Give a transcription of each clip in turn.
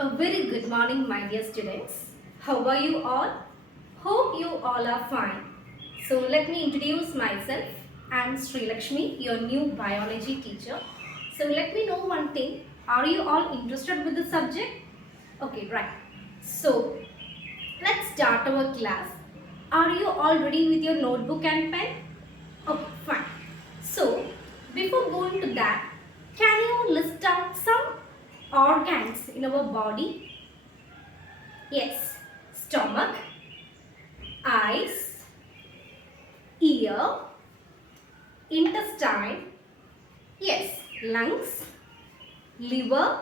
A very good morning, my dear students. How are you all? Hope you all are fine. So let me introduce myself. I am Sri Lakshmi, your new biology teacher. So let me know one thing. Are you all interested with the subject? Okay, right. So let's start our class. Are you all ready with your notebook and pen? Okay, fine. So before going to that, can you list out some organs in our body? Yes, stomach, eyes, ear, intestine, yes, lungs, liver,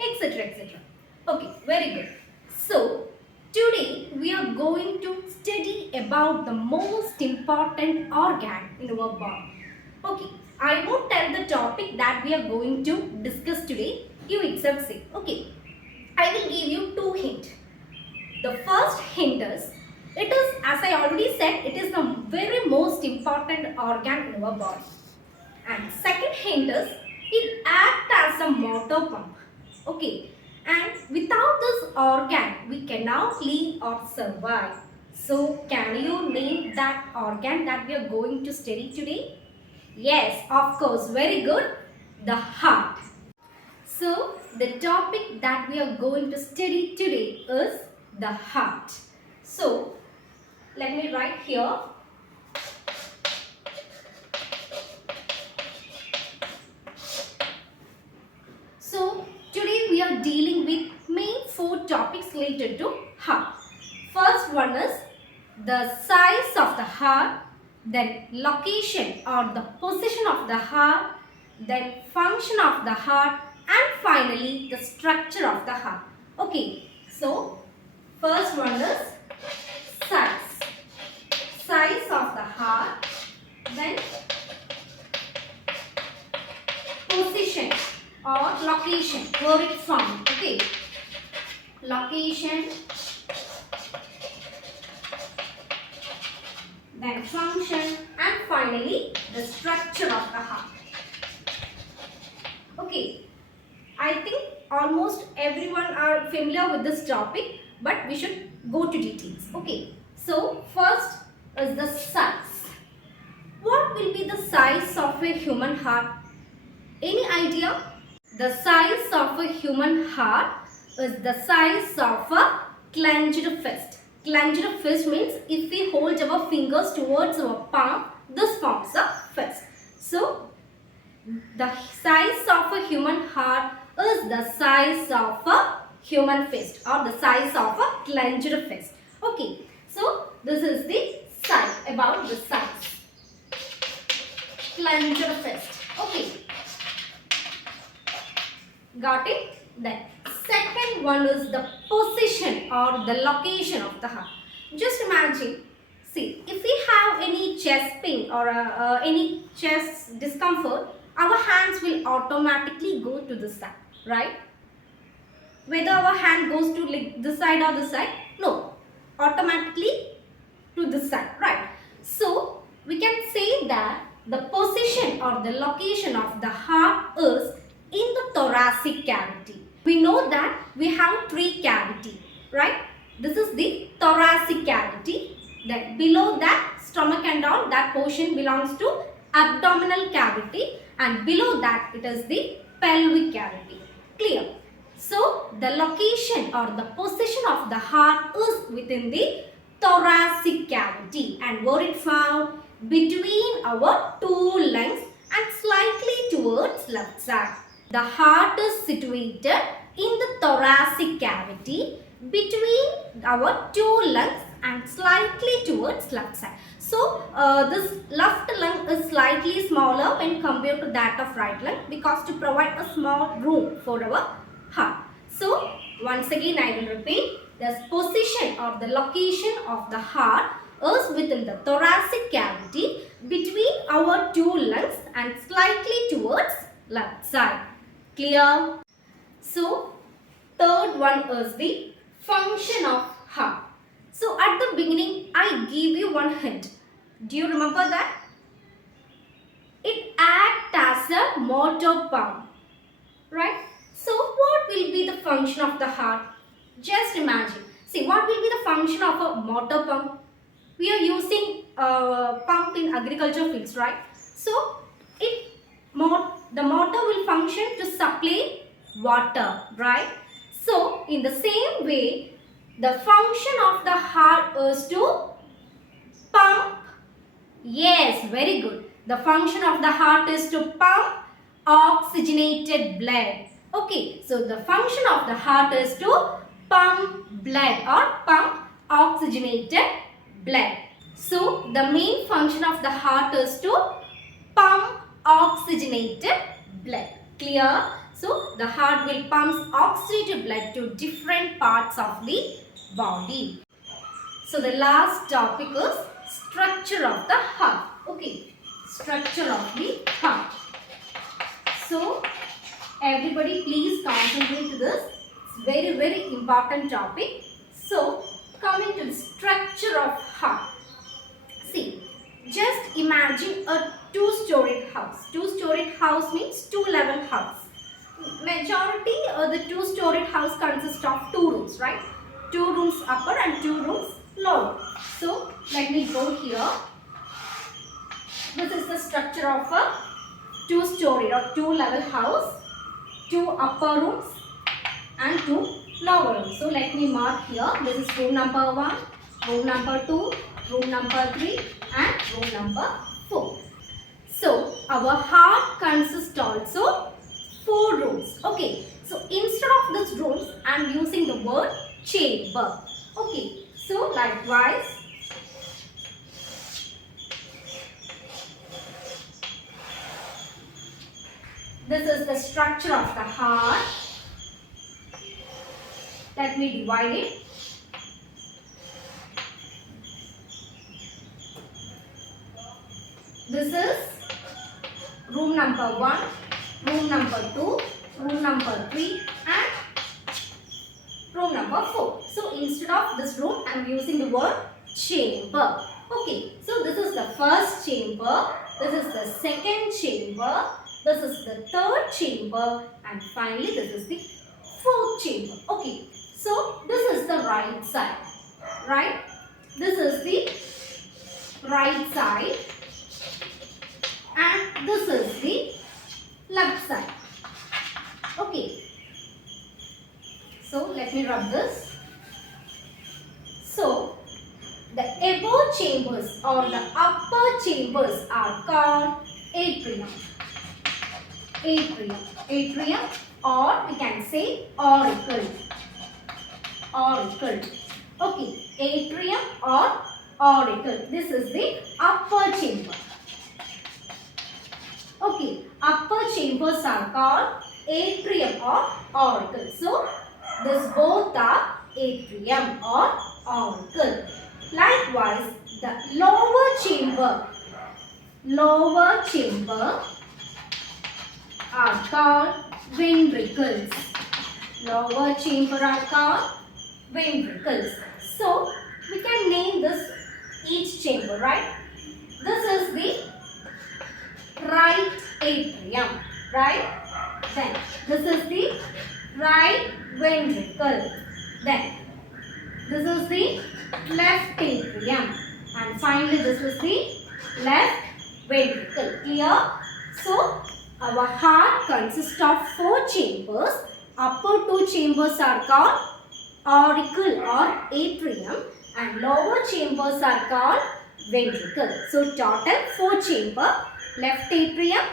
etc. etc. Okay, very good. So, today we are going to study about the most important organ in our body. Okay, I won't tell the topic that we are going to discuss today. You itself say. Okay, I will give you two hints. The first hint is, it is, as I already said, it is the very most important organ in our body. And second hint is, it acts as a motor pump. Okay. And without this organ, we cannot live or survive. So, can you name that organ that we are going to study today? Yes, of course. Very good. The heart. So, the topic that we are going to study today is the heart. So, let me write here. So, today we are dealing with main four topics related to heart. First one is the size of the heart, then location or the position of the heart, then function of the heart, and finally the structure of the heart. Okay, so first one is size. Size of the heart, then position or location where it found. Okay, location, then function, and finally the structure of the heart. Okay, I think almost everyone are familiar with this topic, but we should go to details. Okay, so first is the size. What will be the size of a human heart? Any idea? The size of a human heart is the size of a clenched fist. Clenched fist means if we hold our fingers towards our palm, this forms a fist. So, the size of a human heart is the size of a human fist or the size of a clenched fist. Okay, so this is the size, about the size. Clenched fist. Okay. Got it? Then second one is the position or the location of the heart. Just imagine, see, if we have any chest pain or any chest discomfort, our hands will automatically go to the side, right? Whether our hand goes to this side or this side, no, automatically to this side, right? So, we can say that the position or the location of the heart is in the thoracic cavity. We know that we have three cavities, right? This is the thoracic cavity. Then below that, stomach and all, that portion belongs to abdominal cavity, and below that it is the pelvic cavity. Clear? So, the location or the position of the heart is within the thoracic cavity, and where it found? Between our two lungs and slightly towards left side. The heart is situated in the thoracic cavity between our two lungs and slightly towards left side. So, this left lung is slightly smaller when compared to that of right lung, because to provide a small room for our heart. So, once again I will repeat, the position or the location of the heart is within the thoracic cavity between our two lungs and slightly towards left side. Clear? So, third one is the function of heart. So, at the beginning, I gave you one hint. Do you remember that? It acts as a motor pump, right? So what will be the function of the heart? Just imagine. See, what will be the function of a motor pump? We are using pump in agriculture fields, right? So the motor will function to supply water, right? So in the same way, the function of the heart is to pump. Yes, very good. The function of the heart is to pump oxygenated blood. Okay, so the function of the heart is to pump blood or pump oxygenated blood. So the main function of the heart is to pump oxygenated blood. Clear? So the heart will pump oxygenated blood to different parts of the body. So the last topic is structure of the heart. Okay, structure of the heart. So everybody please concentrate to this. It's very important topic. So coming to the structure of heart. See, just imagine a two-storied house. Two-storied house means two-level house. Majority of the two-storied house consists of two rooms, right? Two rooms upper and two rooms lower. So let me go here. This is the structure of a two-storied or two-level house. Two upper rooms and two lower rooms. So let me mark here. This is room number 1, room number 2, room number 3 and room number 4. So our heart consists also 4 rooms. Okay. So instead of this rooms, I am using the word chamber. Okay. So likewise, this is the structure of the heart. Let me divide it. This is room number 1, room number 2, room number 3 and room number 4. So instead of this room, I am using the word chamber. Okay, so this is the first chamber, this is the second chamber, this is the third chamber and finally this is the fourth chamber. Okay, so this is the right side, right? This is the right side and this is the left side. Okay, so let me rub this. So the above chambers or the upper chambers are called atrium. Atrium or we can say auricle. Okay, atrium or auricle. This is the upper chamber. Okay, upper chambers are called atrium or auricle. So this both are atrium or auricle. Likewise, the lower chamber are called ventricles. Lower chamber are called ventricles. So we can name this each chamber, right? This is the right atrium, right? Then this is the right ventricle. Then this is the left atrium. And finally this is the left ventricle. Clear? So our heart consists of 4 chambers. Upper 2 chambers are called auricle or atrium and lower chambers are called ventricle. So total 4 chamber. Left atrium,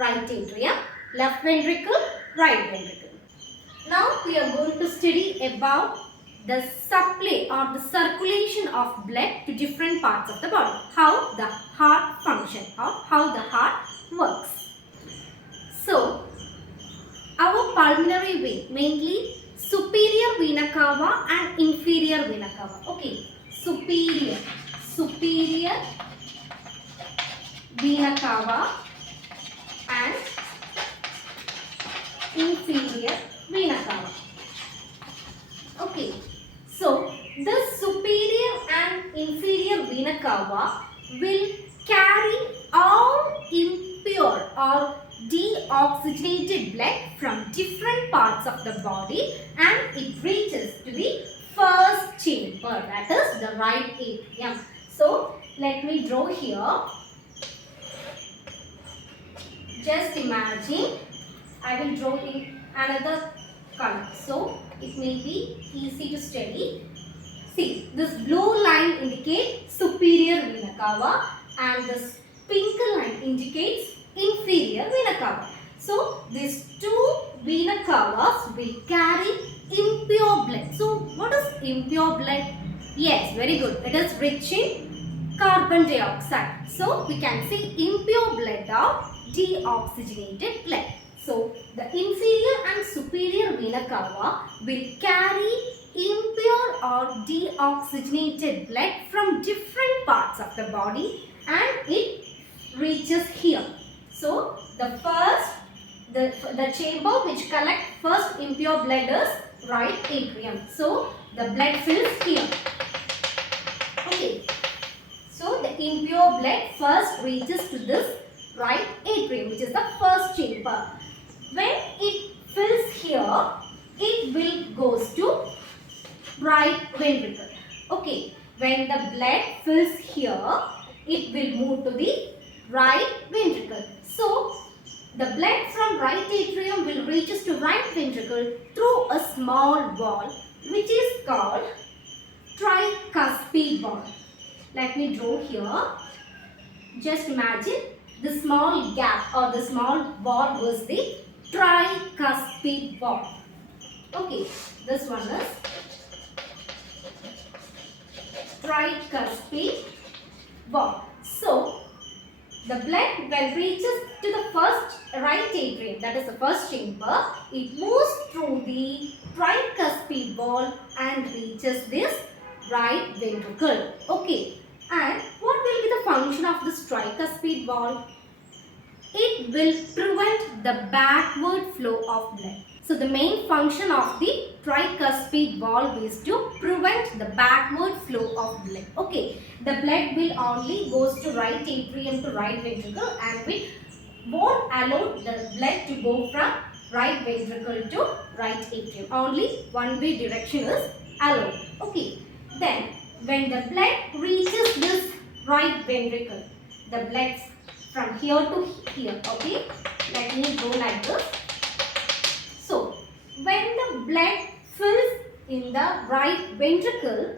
right atrium, left ventricle, right ventricle. Now we are going to study about the supply or the circulation of blood to different parts of the body. How the heart functions or how the heart works. So our pulmonary vein, mainly superior vena cava and inferior vena cava. Okay, superior vena cava and inferior vena cava. Okay, so this superior and inferior vena cava will carry all impure or deoxygenated blood from different parts of the body and it reaches to the first chamber, that is the right atrium. So let me draw here. Just imagine, I will draw in another color so it may be easy to study. See, this blue line indicates superior vena cava and this pink line indicates inferior vena cava. So these two vena cavas will carry impure blood. So what is impure blood? Yes, very good. It is rich in carbon dioxide. So we can say impure blood or deoxygenated blood. So the inferior and superior vena cava will carry impure or deoxygenated blood from different parts of the body and it reaches here. So the chamber which collects first impure blood is right atrium. So the blood fills here. Okay. So the impure blood first reaches to this right atrium, which is the first chamber. When it fills here, it will goes to right ventricle. Okay. When the blood fills here, it will move to the right ventricle. So the blood from right atrium will reaches to right ventricle through a small wall which is called tricuspid wall. Let me draw here. Just imagine the small gap or the small wall was the tricuspid wall. Okay, this one is tricuspid wall. So the blood when reaches to the first right atrium, that is the first chamber, it moves through the tricuspid wall and reaches this right ventricle. Okay. And what will be the function of this tricuspid wall? It will prevent the backward flow of blood. So the main function of the tricuspid valve is to prevent the backward flow of blood. Okay, the blood will only goes to right atrium to right ventricle and we won't allow the blood to go from right ventricle to right atrium. Only one way direction is allowed. Okay, then when the blood reaches this right ventricle, the blood from here to here, okay, let me go like this. So, when the blood fills in the right ventricle,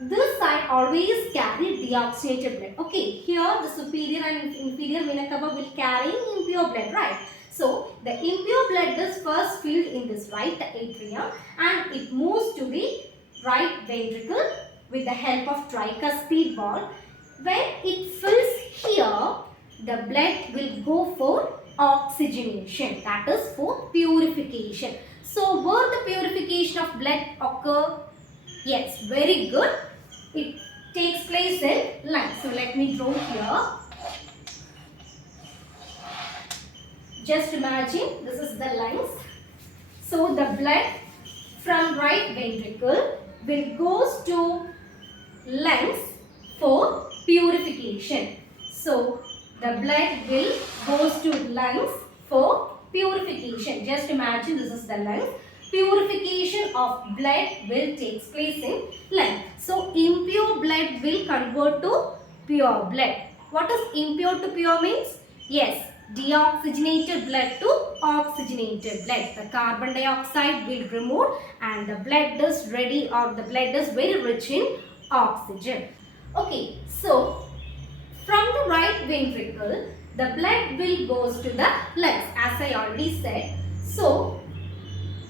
this side always carry deoxygenated blood. Okay, here the superior and inferior vena cava will carry impure blood, right? So, the impure blood is first filled in this right atrium and it moves to the right ventricle with the help of tricuspid valve. When it fills here, the blood will go for oxygenation, that is for purification. So, where the purification of blood occur? Yes, very good. It takes place in lungs. So, let me draw here. Just imagine this is the lungs. So, the blood from right ventricle will goes to lungs for purification. So, the blood will goes to lungs for purification. Just imagine this is the lungs. Purification of blood will take place in lung. So, impure blood will convert to pure blood. What does impure to pure means? Yes, deoxygenated blood to oxygenated blood. The carbon dioxide will remove and the blood is ready or the blood is very rich in oxygen. Okay, so from the right ventricle, the blood will goes to the lungs as I already said. So,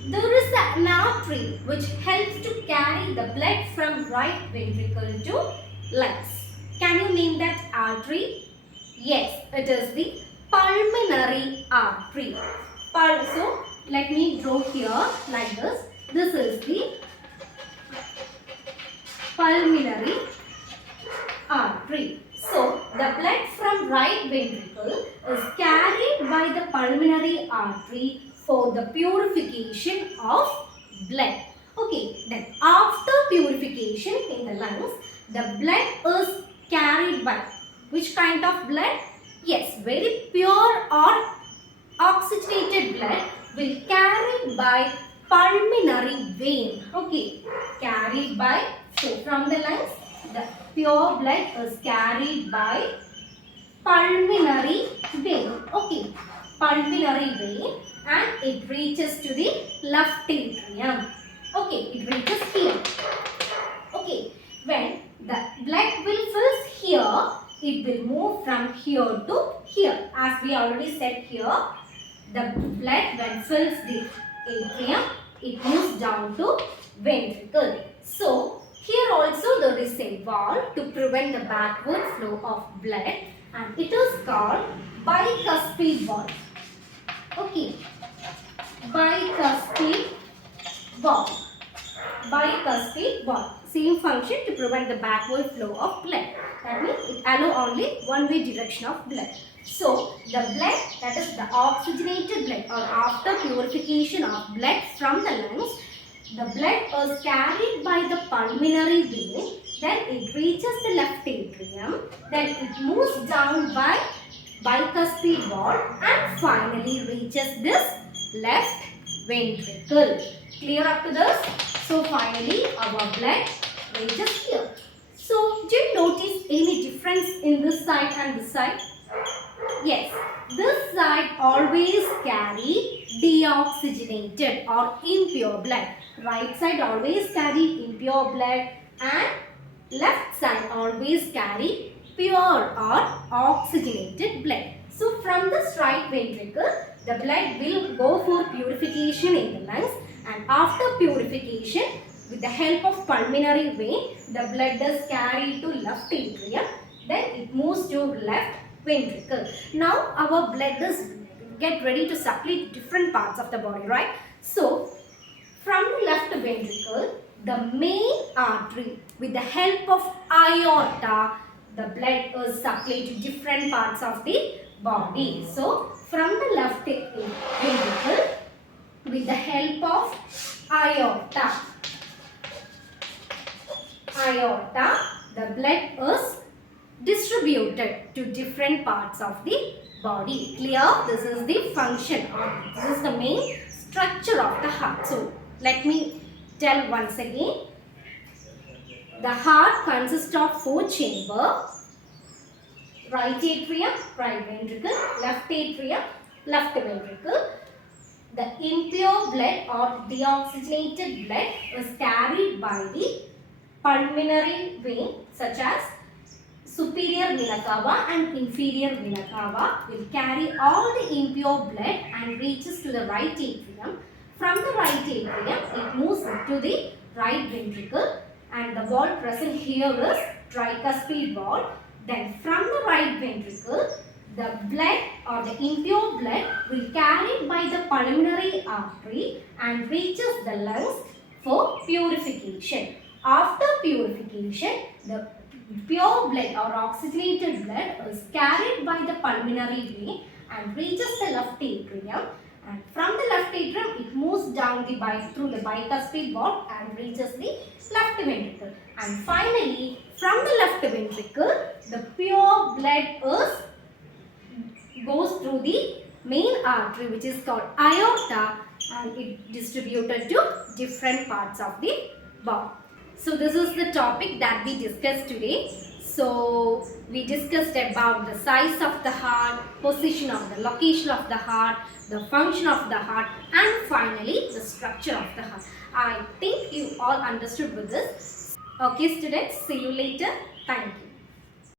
there is an artery which helps to carry the blood from right ventricle to lungs. Can you name that artery? Yes, it is the pulmonary artery. So, let me draw here like this. This is the pulmonary artery. So, the blood from right ventricle is carried by the pulmonary artery for the purification of blood. Okay, then after purification in the lungs, the blood is carried by which kind of blood? Yes, very pure or oxygenated blood will carried by pulmonary vein. Okay, carried by, so from the lungs, the pure blood is carried by pulmonary vein. Okay, pulmonary vein, and it reaches to the left atrium. Okay, it reaches here. Okay, when the blood will fills here, it will move from here to here. As we already said here, the blood when fills the atrium, it moves down to ventricle. So, here also there is a valve to prevent the backward flow of blood, and it is called bicuspid valve. Okay, bicuspid valve. Bicuspid valve. Same function to prevent the backward flow of blood. That means it allows only one-way direction of blood. So, the blood, that is the oxygenated blood, or after purification of blood from the lungs, the blood is carried by the pulmonary vein, then it reaches the left atrium, then it moves down by bicuspid valve and finally reaches this left ventricle. Clear up to this? So finally our blood reaches here. So do you notice any difference in this side and this side? Yes, this side always carry deoxygenated or impure blood. Right side always carry impure blood and left side always carry pure or oxygenated blood. So from this right ventricle, the blood will go for purification in the lungs, and after purification, with the help of pulmonary vein, the blood is carried to left atrium, then it moves to left ventricle. Now our blood is get ready to supply different parts of the body, right? So from the left ventricle, the main artery, with the help of aorta, the blood is supplied to different parts of the body. So from the left ventricle, with the help of aorta, the blood is distributed to different parts of the body. Clear? This is the function, or this is the main structure of the heart. So let me tell once again. The heart consists of 4 chambers: right atrium, right ventricle; left atrium, left ventricle. The impure blood or deoxygenated blood is carried by the pulmonary vein, such as superior vena cava and inferior vena cava, will carry all the impure blood and reaches to the right atrium. From the right atrium, it moves to the right ventricle, and the valve present here is tricuspid valve. Then from the right ventricle, the blood or the impure blood will carried by the pulmonary artery and reaches the lungs for purification. After purification, the pure blood or oxygenated blood is carried by the pulmonary vein and reaches the left atrium, and from the left atrium it moves down through the bicuspid valve and reaches the left ventricle, and finally from the left ventricle the pure blood goes through the main artery, which is called aorta, and it distributed to different parts of the body. So this is the topic that we discussed today. So we discussed about the size of the heart, position of the location of the heart, the function of the heart, and finally the structure of the heart. I think you all understood with this. Okay students, see you later. Thank you.